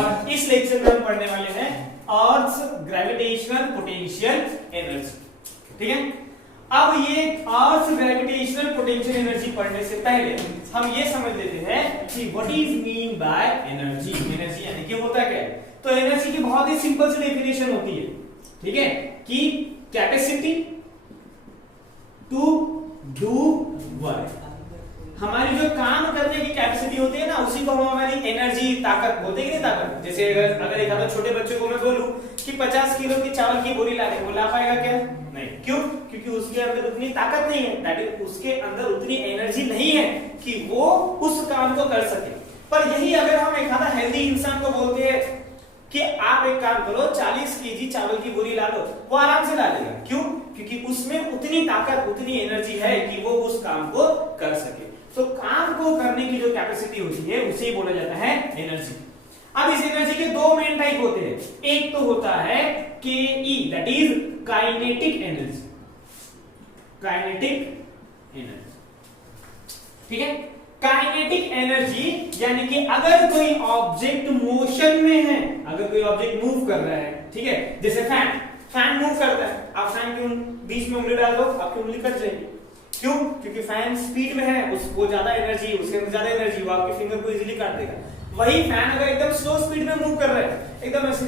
और इस लेक्चर में हम पढ़ने वाले हैं अर्थ ग्रेविटेशनल पोटेंशियल एनर्जी। ठीक है, अब ये अर्थ ग्रेविटेशनल पोटेंशियल एनर्जी पढ़ने से पहले हम ये समझ लेते हैं कि what is mean by energy. Energy यानी कि होता क्या है? तो एनर्जी की बहुत ही सिंपल सी डेफिनेशन होती है, ठीक है, कि कैपेसिटी टू डू वर्क। हमारी जो काम करने की कैपेसिटी होती है ना, उसी को हम हमारी एनर्जी, ताकत बोलते हैं कि नहीं ताकत। जैसे अगर एक आधा छोटे बच्चे को मैं बोलूं कि 50 किलो की चावल की बोरी ला दे, वो ला पाएगा क्या? नहीं। क्यों? क्योंकि उसके अंदर उतनी ताकत नहीं है, दैट इज उसके अंदर उतनी एनर्जी नहीं है कि वो उस काम को कर सके। पर यही अगर हम एक आधा हेल्दी इंसान को बोलते हैं कि आप एक काम करो, 40 केजी चावल की बोरी ला लो, वो आराम से ला लेगा। क्यों? क्योंकि उसमें उतनी ताकत, उतनी एनर्जी है कि वो उस काम को कर सके। तो काम को करने की जो कैपेसिटी होती है उसे ही बोला जाता है एनर्जी। अब इस एनर्जी के दो मेन टाइप होते हैं। एक तो होता है के that is kinetic energy. Kinetic energy, ठीक है। काइनेटिक एनर्जी यानी कि अगर कोई ऑब्जेक्ट मोशन में है, अगर कोई ऑब्जेक्ट मूव कर रहा है, ठीक है, जैसे फैन मूव करता है, आप फैन के बीच में उंगली डाल दो, आपकी उंगली कट जाएगी। क्यों? क्योंकि फैन स्पीड में है, उसको ज्यादा एनर्जी, उसके अंदर ज्यादा एनर्जी, वो आपके फिंगर को इजीली काट देगा। वही फैन अगर एकदम स्लो स्पीड में मूव कर रहा है, एकदम ऐसे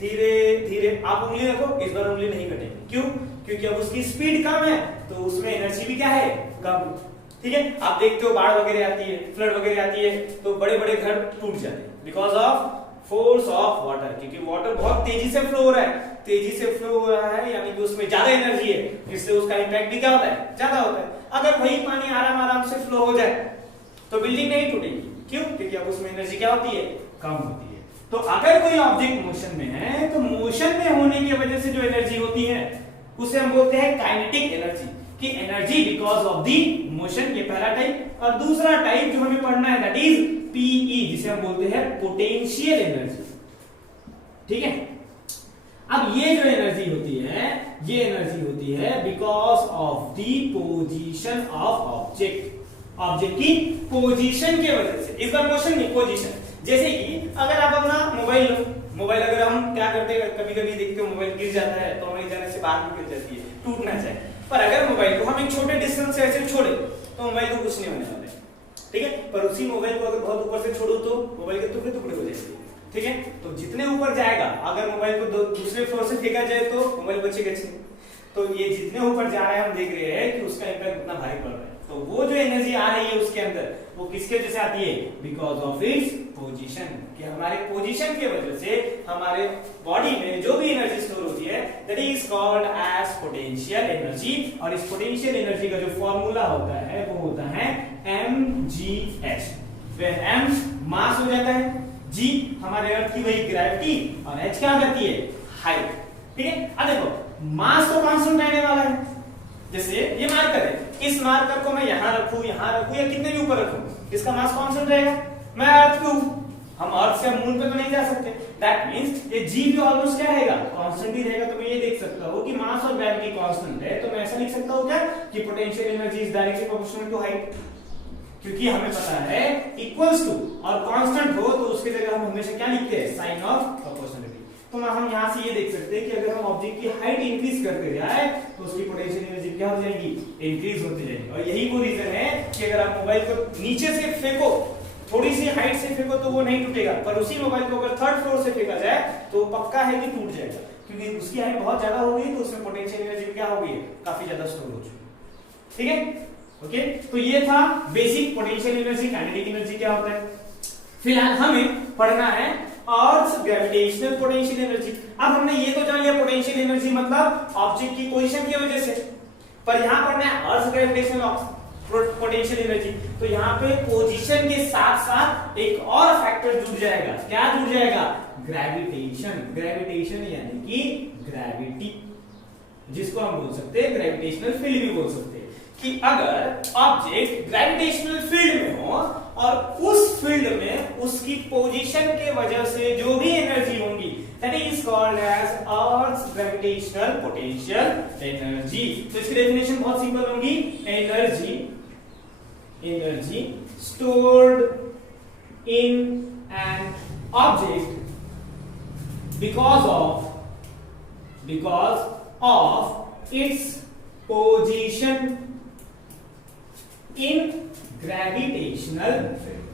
धीरे धीरे, आप उंगली रखो, इस बार उंगली नहीं कटेगी। क्यों? क्योंकि अब उसकी स्पीड कम है, तो उसमें एनर्जी भी क्या है? कम। ठीक है, आप देखते हो बाढ़ वगैरह आती है, फ्लड वगैरह आती है, तो बड़े बड़े घर टूट जाते हैं because of force of water. क्योंकि वाटर बहुत तेजी से फ्लो हो रहा है, तेजी से फ्लो हो रहा है यानी कि उसमें ज्यादा एनर्जी है, इसलिए उसका इंपैक्ट भी क्या होता है? ज्यादा होता है। अगर वही पानी आराम आराम से फ्लो हो जाए तो बिल्डिंग नहीं टूटेगी। क्यों? क्योंकि अब उसमें एनर्जी क्या होती है? कम होती है। तो अगर कोई ऑब्जेक्ट मोशन में है, तो मोशन में होने की वजह से जो एनर्जी होती है उसे हम बोलते हैं काइनेटिक एनर्जी, कि energy because of the motion. ये पहला टाइप। और दूसरा टाइप जो हमें पढ़ना है दैट इज पीई, जिसे हम बोलते हैं पोटेंशियल एनर्जी। ठीक है, अब ये जो एनर्जी होती है, ये एनर्जी होती है because of the position of object. Object की पोजीशन के वजह से, इस बार मोशन नहीं, पोजीशन। जैसे कि अगर आप अपना मोबाइल लो, मोबाइल अगर हम क्या करते हैं, कभी कभी देखते हो मोबाइल गिर जाता है तो हमारी जाने से बाहर भी गिर जाती है, टूट ना जाए। पर अगर मोबाइल को हम एक छोटे डिस्टेंस से ऐसे छोड़े तो मोबाइल को कुछ नहीं होने वाला है, ठीक है। पर उसी मोबाइल को अगर बहुत ऊपर से छोड़ो तो मोबाइल के टुकड़े टुकड़े हो जाएंगे, ठीक है। तो जितने ऊपर जाएगा, अगर मोबाइल को दूसरे फ्लोर से फेंका जाए तो मोबाइल बचेगा नहीं। तो ये जितने ऊपर जा रहा है हम देख रहे हैं कि उसका इंपैक्ट उतना भारी पड़ रहा है। तो वो जो एनर्जी आ रही है उसके अंदर, वो किसके वजह से आती है? Because of its position. कि हमारे पोजीशन की वजह से हमारे बॉडी में जो भी एनर्जी स्टोर होती है that is called as potential energy. और इस पोटेंशियल एनर्जी का जो फॉर्मूला होता है वो होता है mgh, वेयर m मास हो जाता है, g हमारे अर्थ की वही ग्रेविटी, और h क्या करती है? हाइट। ठीक है, अब देखो मास तो कांस्टेंट रहने वाला है। जैसे ये मार्कर है, इस मार्कर को मैं यहां रखूं या कितने भी ऊपर रखूं, इसका मास कांस्टेंट रहेगा। मैं अर्थ पे हूं, हम अर्थ से मून पे तो नहीं जा सकते, दैट मींस ये g भी ऑलमोस्ट क्या रहेगा? कांस्टेंट ही रहेगा। तो मैं ये देख सकता हूं कि मास और ग्रेविटी कांस्टेंट है, तो मैं ऐसा लिख सकता हूं क्या कि potential energy is directly proportional to height. क्योंकि हमें पता है इक्वल्स टू और कांस्टेंट हो तो उसकी जगह हम हमेशा क्या लिखते हैं? Sign of proportionality. तो हम यहाँ से ये देख सकते हैं कि अगर हम ऑब्जेक्ट की हाइट इंक्रीज करते जाए तो उसकी पोटेंशियल एनर्जी क्या हो जाएगी? इंक्रीज होती जाएगी। और यही वो रीजन है कि अगर आप मोबाइल को नीचे से फेंको, थोड़ी सी हाइट से फेंको तो वो नहीं टूटेगा, पर उसी मोबाइल को अगर थर्ड फ्लोर से फेंका जाए तो पक्का है कि टूट जाएगा, क्योंकि उसकी हाइट बहुत ज्यादा हो गई तो उसमें पोटेंशियल एनर्जी क्या हो गई? काफी ज्यादा स्टोर हो चुकी। ठीक है, ओके। तो ये था basic potential energy, kinetic energy क्या होता है। फिलहाल हमें पढ़ना है अर्थ ग्रेविटेशनल पोटेंशियल एनर्जी। अब हमने ये तो जान लिया पोटेंशियल एनर्जी मतलब ऑब्जेक्ट की पोजीशन की वजह से, पर यहां पढ़ना है अर्थ ग्रेविटेशनल पोटेंशियल एनर्जी। तो यहाँ पे पोजीशन के साथ साथ एक और फैक्टर जुड़ जाएगा। क्या जुड़ जाएगा? ग्रेविटेशन। ग्रेविटेशन यानी कि ग्रेविटी, जिसको हम बोल सकते हैं ग्रेविटेशनल फील्ड भी बोल सकते हैं। कि अगर ऑब्जेक्ट ग्रेविटेशनल फील्ड में हो और उस फील्ड में उसकी पोजीशन के वजह से जो भी एनर्जी होंगी that is called as earth gravitational potential energy. तो इसकी डेफिनेशन बहुत सिंपल होगी, energy stored in an object because of its position in gravitational field,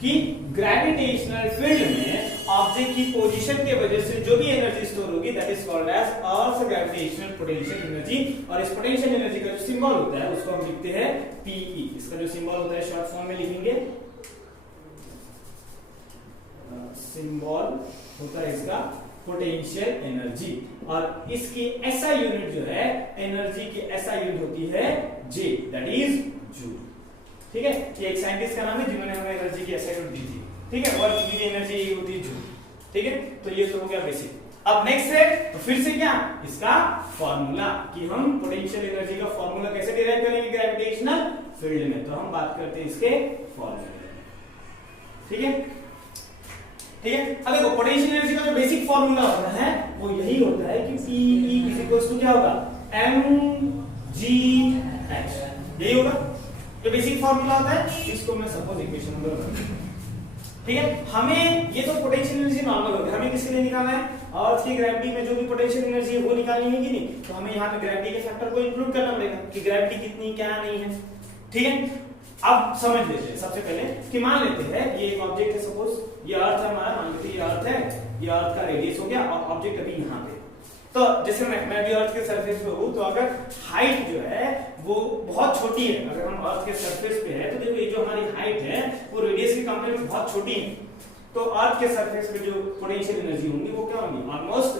कि ग्रेविटेशनल फील्ड में ऑब्जेक्ट की पोजीशन के वजह से जो भी एनर्जी स्टोर होगी that is called as earth gravitational potential energy. और इस पोटेंशियल एनर्जी का जो सिंबल होता है उसको हम लिखते हैं पीई। इसका जो सिंबल होता है शॉर्ट फॉर्म में लिखेंगे, सिंबल होता है इसका पोटेंशियल एनर्जी। और इसकी एसआई यूनिट जो है एनर्जी की एसआई यूनिट होती है जे, दैट इज जूल। ठीक है, ये एक साइंटिस्ट का नाम है जिन्होंने हमें एनर्जी की एसआई यूनिट दी थी। ठीक है, और की एनर्जी होती है जूल। ठीक है, तो ये तो हो गया बेसिक। अब नेक्स्ट है तो फिर से क्या इसका फॉर्मूला, कि हम पोटेंशियल एनर्जी का फॉर्मूला कैसे डिराइव करेंगे ग्रेविटेशनल फील्ड में। तो हम बात करते हैं इसके फॉर्मूले। ठीक है, ठीक है। अब देखो पोटेंशियल एनर्जी का जो बेसिक फॉर्मूला होता है वो यही होता है कि P इज इक्वल टू क्या होगा mgh, यही होगा। ये बेसिक फॉर्मूला होता है, इसको मैं सपोज इक्वेशन नंबर 1। ठीक है, हमें ये तो पोटेंशियल एनर्जी नॉर्मल होगा, हमें किसके लिए निकालना है अर्थ की ग्रेविटी में जो भी पोटेंशियल एनर्जी है वो निकालनी है कि नहीं। तो हमें यहाँ पे ग्रेविटी के फैक्टर को इंक्लूड करना पड़ेगा कि ग्रेविटी कितनी क्या नहीं है। ठीक है, अब समझ लेते हैं सबसे पहले कि मान लेते हैं ये एक ऑब्जेक्ट है, सपोज ये अर्थ है हमारा, मान लेते हैं ये अर्थ है, ये अर्थ का रेडियस हो गया और ऑब्जेक्ट अभी यहाँ पे। तो जैसे मैं भी अर्थ के सरफेस पे हूँ, तो अगर हाइट जो है वो बहुत छोटी है, अगर हम अर्थ के सरफेस पे है तो देखो ये जो हमारी हाइट है वो रेडियस के कंपेयर में बहुत छोटी है। तो अर्थ के सरफेस पे जो पोटेंशियल एनर्जी होंगी वो क्या होंगी ऑलमोस्ट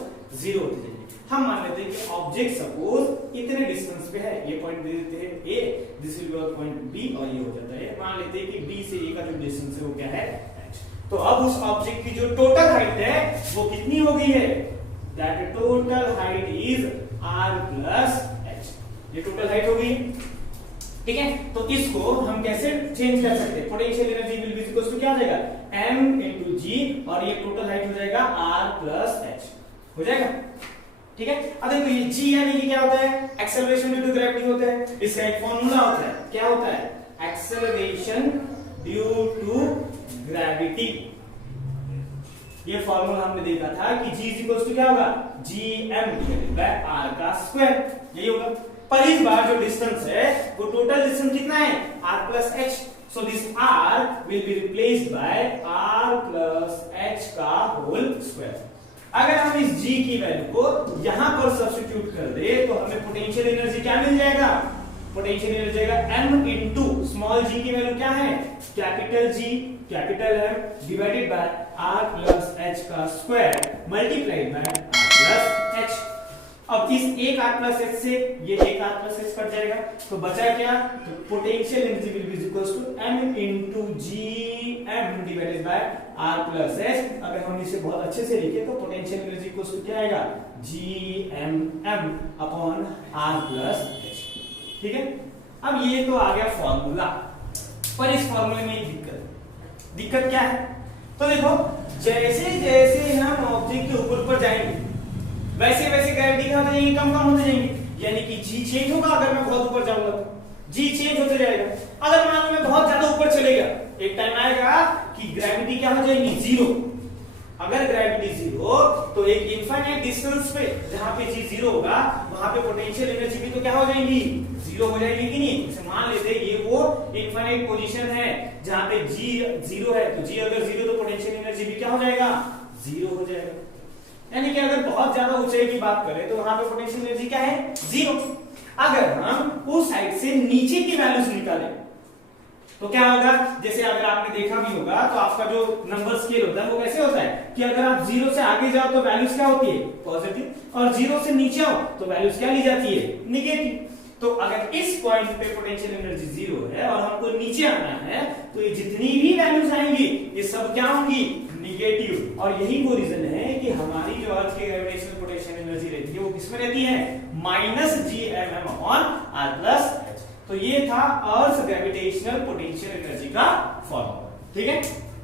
जीरो होती जाएगी। हम मान लेते हैं कि ऑब्जेक्ट सपोज इतने डिस्टेंस पे है, ये पॉइंट दे देते हैं A, this will be our point B और ये हो जाता है। मान लेते हैं कि बी से ए का जो डिस्टेंस है वो क्या है h। तो अब उस ऑब्जेक्ट की जो टोटल हाइट है वो कितनी हो गई है, that total height is r plus h। ये टोटल हाइट हो गई। ठीक है, तो इसको हम कैसे चेंज कर सकते हैं, potential energy will be equal to क्या हो जाएगा m into g और ये टोटल हाइट हो जाएगा r प्लस h हो जाएगा। ठीक है, अब देखो ये g यानी कि क्या होता है एक्सेलरेशन ड्यू टू ग्रेविटी होता है। इसका एक फॉर्मूला होता है, क्या होता है एक्सेलरेशन ड्यू टू ग्रेविटी। ये फॉर्मूला हमने देखा था कि g इज इक्वल टू क्या होगा gm बाय r का स्क्वायर, यही होगा। पर इस बार जो डिस्टेंस है वो टोटल डिस्टेंस कितना है r plus h। So this r will be replaced by r plus h का होल स्क्वायर। अगर हम इस g की वैल्यू को यहां पर सब्स्टिट्यूट कर दे तो हमें पोटेंशियल एनर्जी क्या मिल जाएगा, पोटेंशियल एनर्जी जाएगा m इनटू स्मॉल g की वैल्यू क्या है capital G capital M divided by r plus h का square multiplied by r plus h। अब इस एक r प्लस h से ये एक r प्लस h कट जाएगा तो बचा क्या, तो potential energy will be equals to m into gm divided by r plus h। अगर हम इसे बहुत अच्छे से लिखें तो पोटेंशियल एनर्जी इक्वल्स टू क्या आएगा gmm upon r plus h। ठीक है, अब ये तो आ गया फॉर्मूला। पर इस फॉर्मूले में एक दिक्कत क्या है, तो देखो जैसे जैसे हम ऑब्जेक्ट के ऊपर जाएंगे वैसे वैसे ग्रेविटी क्या होती जाएगी, कम होते जाएंगे। यानी कि g चेंज होगा, अगर मैं बहुत ऊपर जाऊंगा तो g चेंज होते जाएगा। अगर मान लो मैं बहुत ज्यादा ऊपर चले गया, एक टाइम आएगा कि ग्रेविटी क्या हो जाएगी जीरो। अगर ग्रेविटी जीरो तो एक इनफाइनाइट डिस्टेंस पे जहां पे g जीरो होगा वहां पे पोटेंशियल एनर्जी भी तो क्या हो जाएगी जीरो हो जाएगी कि नहीं। जैसे मान लेते हैं ये वो इनफाइनाइट पोजीशन है जहां पे g जीरो है, तो g अगर जीरो तो पोटेंशियल एनर्जी भी क्या हो जाएगा जीरो हो जाएगा। यानी कि अगर बहुत ज्यादा ऊंचाई की बात करें तो वहां पे पोटेंशियल एनर्जी क्या है जीरो। अगर हम उस साइड से नीचे की वैल्यूज निकालें तो क्या होगा, जैसे अगर आपने देखा भी होगा तो आपका जो नंबर स्केल होता है वो कैसे होता है कि अगर आप जीरो से आगे जाओ तो वैल्यूज क्या होती है पॉजिटिव, और जीरो से नीचे आओ तो वैल्यूज क्या ली जाती है नेगेटिव। तो अगर इस पॉइंट पे पोटेंशियल एनर्जी जीरो है और हमको नीचे आना है तो ये जितनी भी वैल्यूज आएंगी ये सब क्या होंगी निगेटिव। और यही वो रीजन है कि हमारी जो अर्थ की ग्रेविटेशनल पोटेंशियल एनर्जी रहती है वो किसमें रहती है -gmm upon r plus h। तो ये था अर्थ ग्रेविटेशनल पोटेंशियल एनर्जी का फॉर्मूला। ठीक है,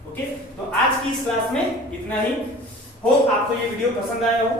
ओके। तो आज की इस क्लास में इतना ही। होप आपको ये वीडियो पसंद आया हो।